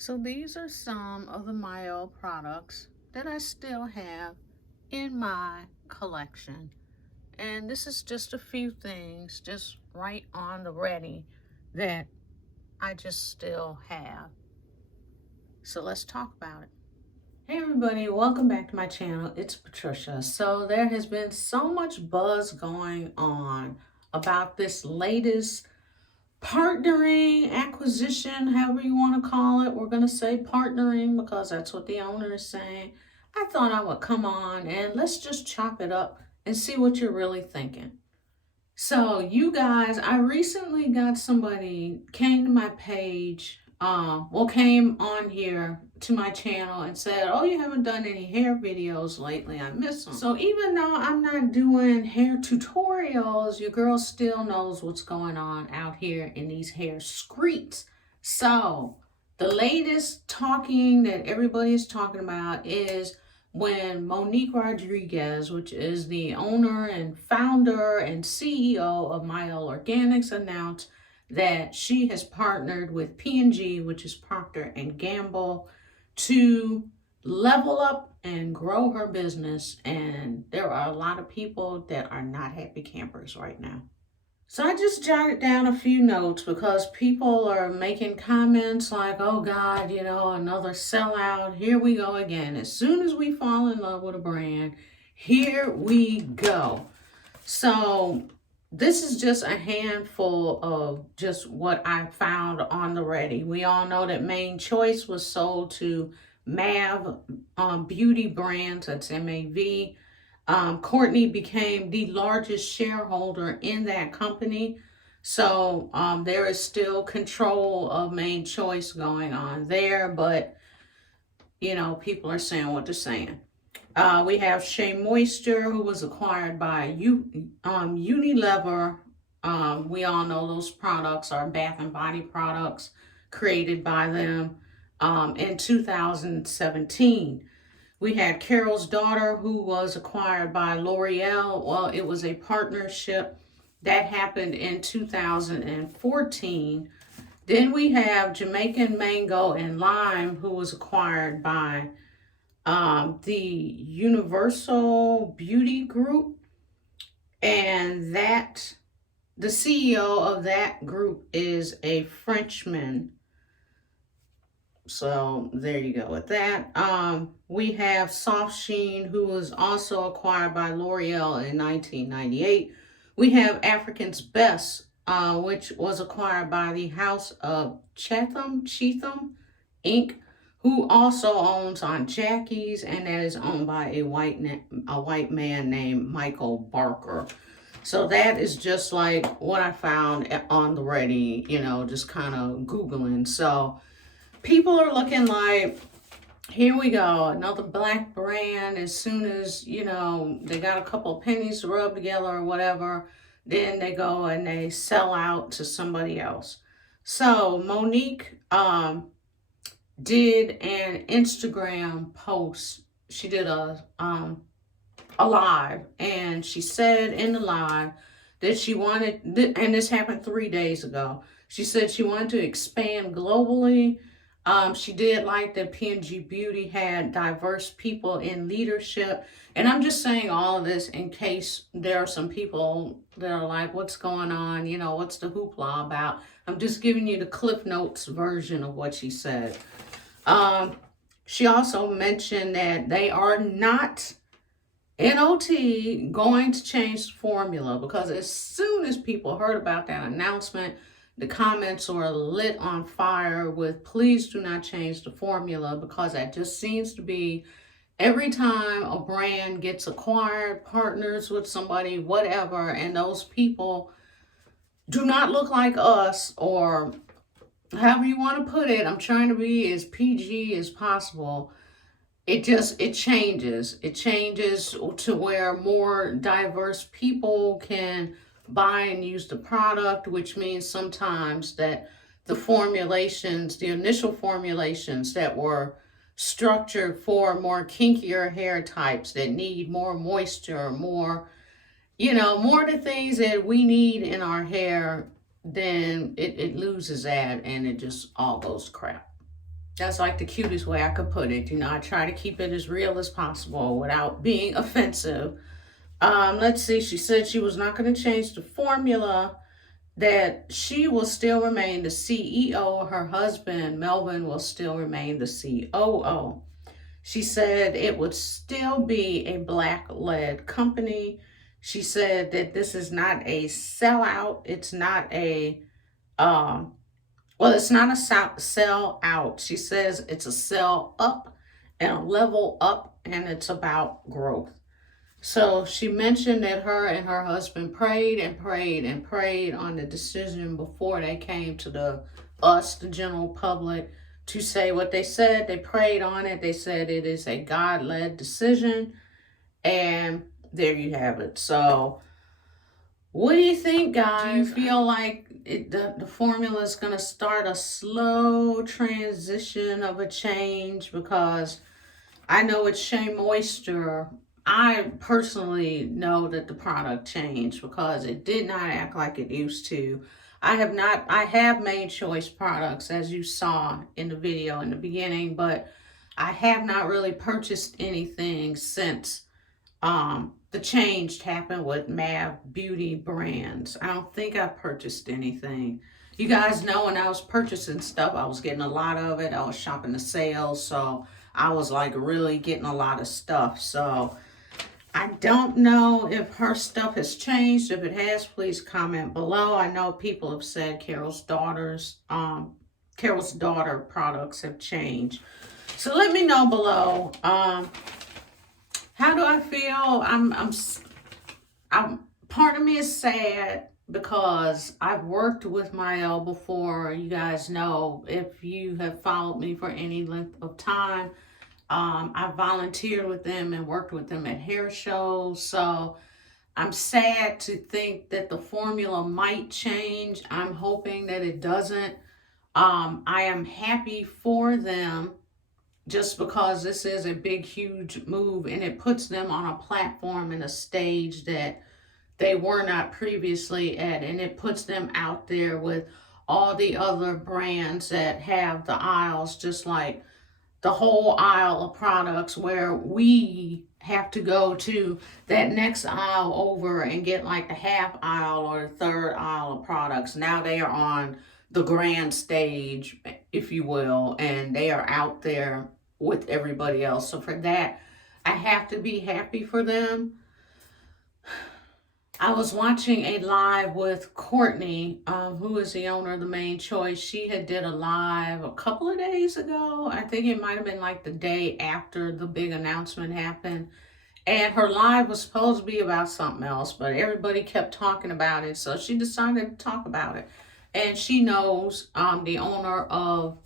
So these are some of the Mielle products that I still have in my collection. And this is just a few things just right on the ready that I just still have. So let's talk about it. Hey everybody, welcome back to my channel. It's Patricia. So there has been so much buzz going on about this latest partnering, acquisition, however you want to call it. We're going to say partnering because that's what the owner is saying. I thought I would come on and let's just chop it up and see what you're really thinking. So you guys, I recently got somebody came to my page, came on here to my channel and said, oh, you haven't done any hair videos lately. I miss them. So even though I'm not doing hair tutorials, your girl still knows what's going on out here in these hair streets. So the latest talking that everybody is talking about is when Monique Rodriguez, which is the owner and founder and CEO of Mielle Organics, announced that she has partnered with P&G, which is Procter and Gamble, to level up and grow her business. And there are a lot of people that are not happy campers right now. So I just jotted down a few notes because people are making comments like, oh God, another sellout. Here we go again. As soon as we fall in love with a brand, here we go. So this is just a handful of just what I found on the ready. We all know that Main Choice was sold to MAV Beauty Brands, that's MAV. Courtney became the largest shareholder in that company. So there is still control of Main Choice going on there, but people are saying what they're saying. We have Shea Moisture, who was acquired by Unilever. We all know those products are Bath and Body products created by them in 2017. We had Carol's Daughter, who was acquired by L'Oreal. Well, it was a partnership that happened in 2014. Then we have Jamaican Mango and Lime, who was acquired by the Universal Beauty Group. And the CEO of that group is a Frenchman. So there you go with that. We have Soft Sheen, who was also acquired by L'Oreal in 1998. We have African's Best, which was acquired by the House of Chatham Inc., who also owns Aunt Jackie's, and that is owned by a white man named Michael Barker. So that is just like what I found on the ready, just kind of Googling. So people are looking like, here we go, another black brand. As soon as, they got a couple of pennies to rub together or whatever, then they go and they sell out to somebody else. So Monique did an Instagram post. She did a live, and she said in the live that she wanted, and this happened 3 days ago, she said she wanted to expand globally. She did like that P&G Beauty had diverse people in leadership. And I'm just saying all of this in case there are some people that are like, what's going on? What's the hoopla about? I'm just giving you the Cliff Notes version of what she said. She also mentioned that they are not NOT going to change the formula, because as soon as people heard about that announcement, the comments were lit on fire with, please do not change the formula, because that just seems to be every time a brand gets acquired, partners with somebody, whatever, and those people do not look like us, or however you want to put it. I'm trying to be as PG as possible. It changes. It changes to where more diverse people can buy and use the product, which means sometimes that the initial formulations that were structured for more kinkier hair types that need more moisture, more of the things that we need in our hair, then it loses that and it just all goes to crap. That's like the cutest way I could put it. You know, I try to keep it as real as possible without being offensive. Let's see. She said she was not going to change the formula, that she will still remain the CEO. Her husband, Melvin, will still remain the COO. She said it would still be a Black-led company. She said that this is not a sellout. It's not a, it's not a sell out. She says it's a sell up and a level up, and it's about growth. So she mentioned that her and her husband prayed and prayed and prayed on the decision before they came to the general public, to say what they said. They prayed on it. They said it is a God-led decision, and there you have it. So what do you think, guys? Do you feel like the formula is going to start a slow transition of a change? Because I know it's Shea Moisture. I personally know that the product changed because it did not act like it used to. I have made choice products, as you saw in the video in the beginning, but I have not really purchased anything since the change happened with Mav Beauty Brands. I don't think I purchased anything. You guys know when I was purchasing stuff, I was getting a lot of it. I was shopping the sales, so I was like really getting a lot of stuff. So I don't know if her stuff has changed. If it has, please comment below. I know people have said Carol's daughter products have changed. So let me know below. How do I feel? I'm part of me is sad because I've worked with Mielle before. You guys know, if you have followed me for any length of time, I volunteered with them and worked with them at hair shows. So I'm sad to think that the formula might change. I'm hoping that it doesn't. I am happy for them, just because this is a big, huge move, and it puts them on a platform and a stage that they were not previously at, and it puts them out there with all the other brands that have the aisles, just like the whole aisle of products, where we have to go to that next aisle over and get like the half aisle or the third aisle of products. Now they are on the grand stage, if you will, and they are out there with everybody else. So for that, I have to be happy for them. I was watching a live with Courtney, who is the owner of the Main Choice. She had did a live a couple of days ago. I think it might have been like the day after the big announcement happened. And her live was supposed to be about something else, but everybody kept talking about it. So she decided to talk about it. And she knows the owner of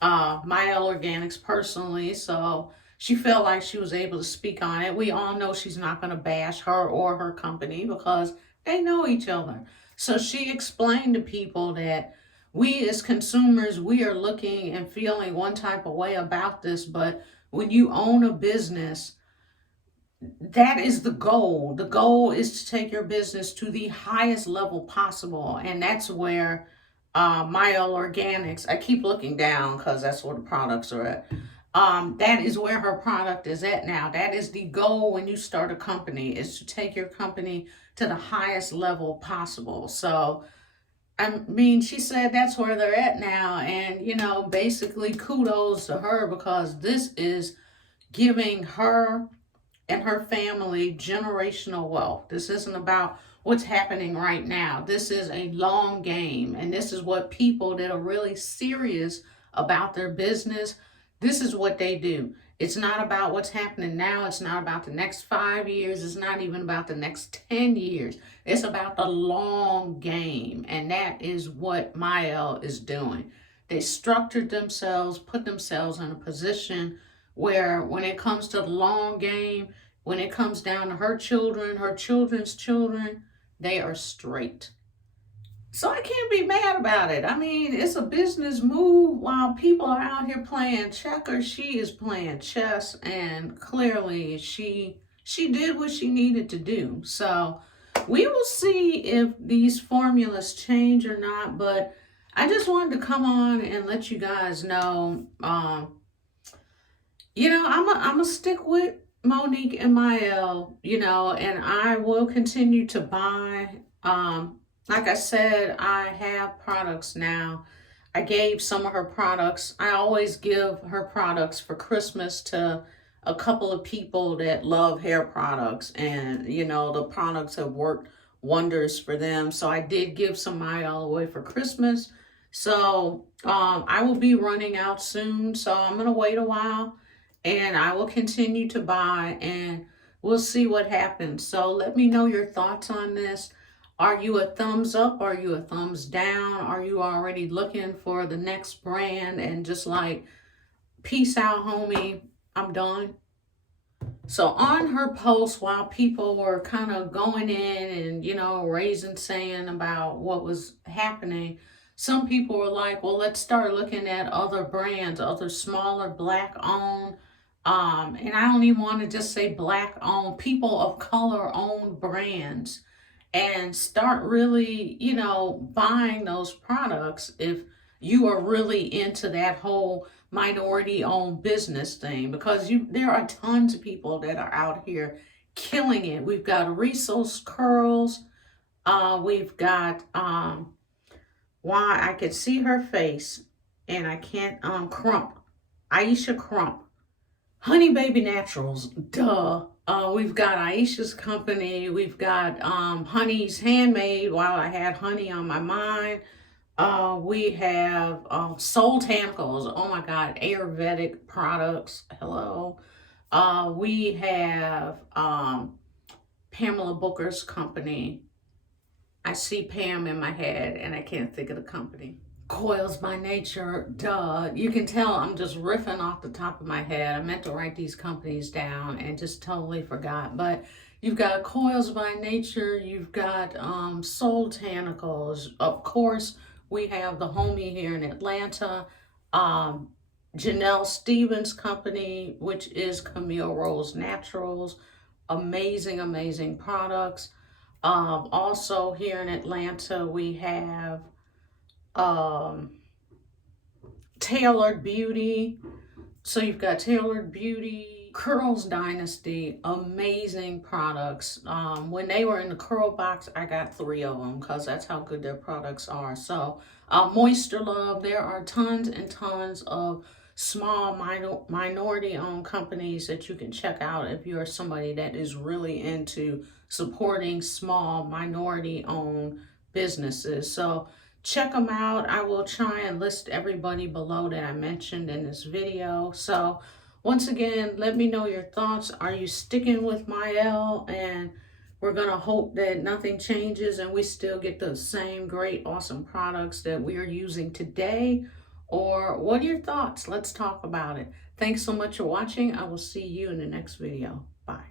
Mielle Organics personally, so she felt like she was able to speak on it. We all know she's not going to bash her or her company because they know each other. So she explained to people that we as consumers, we are looking and feeling one type of way about this, but when you own a business, that is the goal. The goal is to take your business to the highest level possible, and that's where Mielle Organics, I keep looking down because that's where the products are at. That is where her product is at now. That is the goal when you start a company, is to take your company to the highest level possible. So, I mean, she said that's where they're at now. And, you know, basically kudos to her, because this is giving her and her family generational wealth. This isn't about what's happening right now. This is a long game, and this is what people that are really serious about their business, this is what they do. It's not about what's happening now. It's not about the next 5 years. It's not even about the next 10 years. It's about the long game, and that is what Mielle is doing. They structured themselves, put themselves in a position where when it comes to the long game, when it comes down to her children, her children's children, they are straight. So I can't be mad about it. I mean, it's a business move. While people are out here playing checkers, she is playing chess, and clearly she did what she needed to do. So we will see if these formulas change or not, but I just wanted to come on and let you guys know, I'm a stick with Monique and Mielle, and I will continue to buy. Like I said, I have products now. I gave some of her products. I always give her products for Christmas to a couple of people that love hair products, and the products have worked wonders for them. So I did give some Mielle away for Christmas. So I will be running out soon. So I'm gonna wait a while and I will continue to buy and we'll see what happens. So let me know your thoughts on this. Are you a thumbs up? Are you a thumbs down? Are you already looking for the next brand and just like, peace out, homie, I'm done? So on her post, while people were kind of going in and, raising sand about what was happening, some people were like, well, let's start looking at other brands, other smaller black owned, and I don't even want to just say black owned, people of color owned brands, and start really, buying those products if you are really into that whole minority owned business thing, because there are tons of people that are out here killing it. We've got Resource Curls, we've got why I could see her face and I can't Crump, Aisha Crump, Honey Baby Naturals, duh. We've got Aisha's Company. We've got Honey's Handmade, while I had honey on my mind. We have Soul Tanicals. Oh my God, Ayurvedic products. Hello. We have Pamela Booker's company. I see Pam in my head and I can't think of the company. Coils by Nature, duh. You can tell I'm just riffing off the top of my head. I meant to write these companies down and just totally forgot. But you've got Coils by Nature, you've got Soul Tanicals. Of course, we have the homie here in Atlanta, Janelle Stevens' company, which is Camille Rose Naturals. Amazing, amazing products. Also here in Atlanta, we have Tailored Beauty. So you've got Tailored Beauty, Curls Dynasty, amazing products. When they were in the curl box, I got 3 of them because that's how good their products are. So Moisture Love, there are tons and tons of small minority owned companies that you can check out if you're somebody that is really into supporting small minority owned businesses. So check them out. I will try and list everybody below that I mentioned in this video. So once again, let me know your thoughts. Are you sticking with Mielle and we're going to hope that nothing changes and we still get the same great, awesome products that we are using today? Or what are your thoughts? Let's talk about it. Thanks so much for watching. I will see you in the next video. Bye.